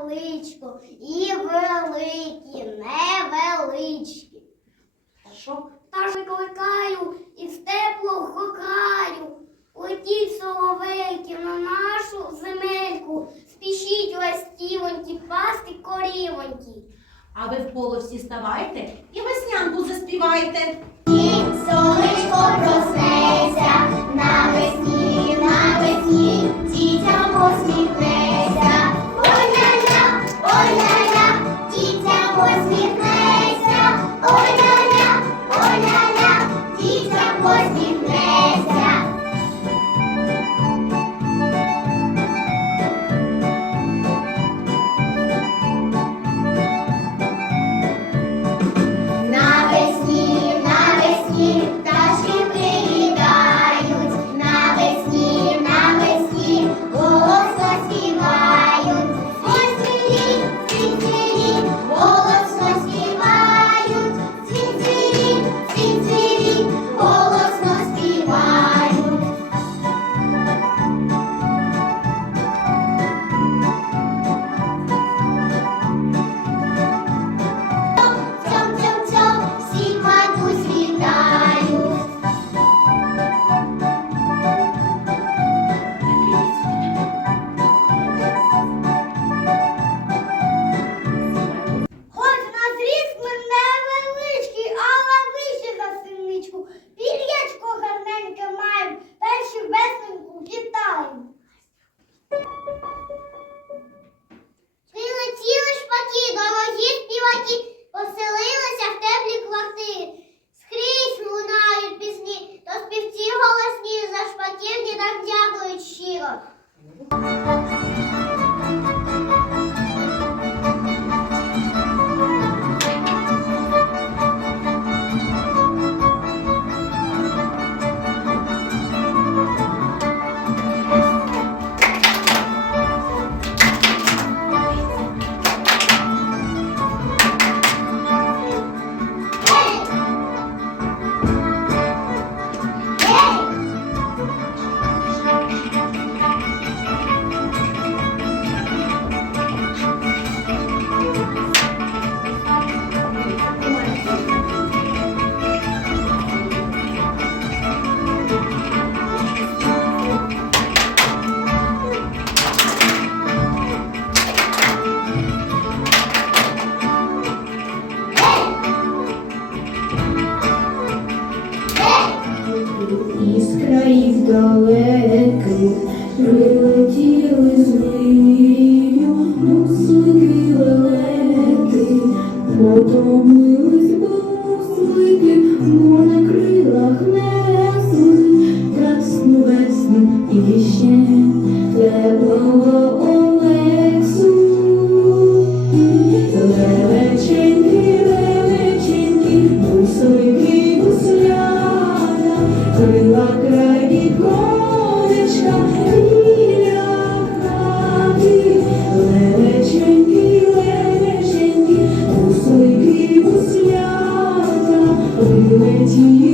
кличко, і великі, невеличкі. Та що та ж кликаю і з теплого краю. Летіть соловейки на нашу земельку, спішіть ластівоньки, пасти корівоньки. А ви в поло всі ставайте і веснянку заспівайте. І сонечко проснеться на весні, на весні. Вічне теплого Олексу, левеченьки, левеченьки, бусовики гусляна, крила краї конечка, хати, левеченьки, левеченьки, бусовики гусляна, прилетіли.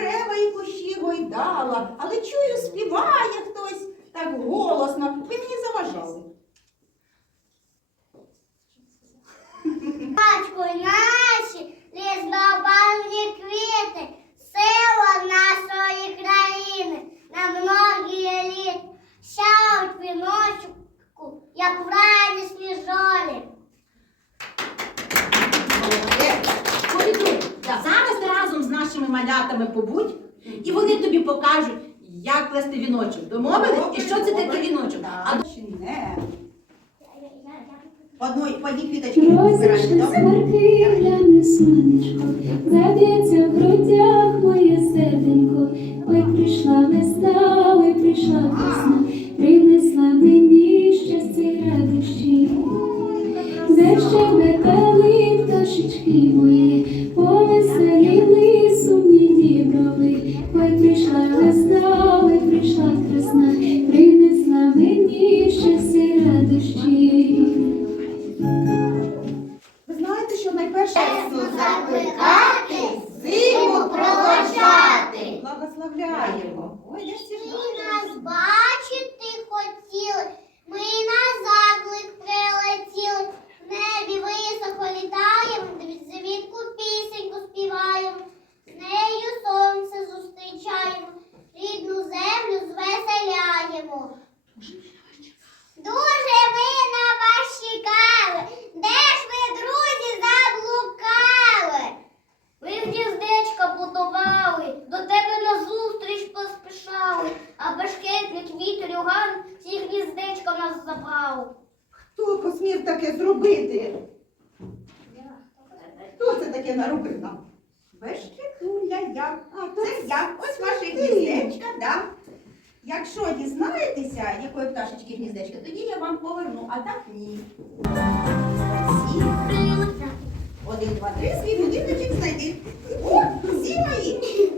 Дерева і кущі гойдала, але чую, співає хтось так голосно. Ви мені заважали. Батько наші, ліс барвні квіти, сила нашої країни на многі літ. Сяють віночку, як в вранні сніжолі. Малятами побудь, і вони тобі покажуть, як плести віночок. Домовились? І що це таке віночок? А А чи не? По одній, по одній квіточці збираємо, Розійшлись добре? хмарки, гляне сонечко, заб'ється в грудях моє серденько. Ой, прийшла весна, ой, прийшла весна, принесла мені щастя й радощі. Де ще метали пташечки мої, Ой, прийшла весна, ой, прийшла красна, вкрав. Хто посмів таке зробити? Хто це таке наробив нам? Бешкетуля я. А, це я. Ось ваше гніздечко, да. Якщо дізнаєтеся, якої пташечки гніздечко, тоді я вам поверну, а так ні. Один, два, три, свій будиночок знайди. О, всі мої.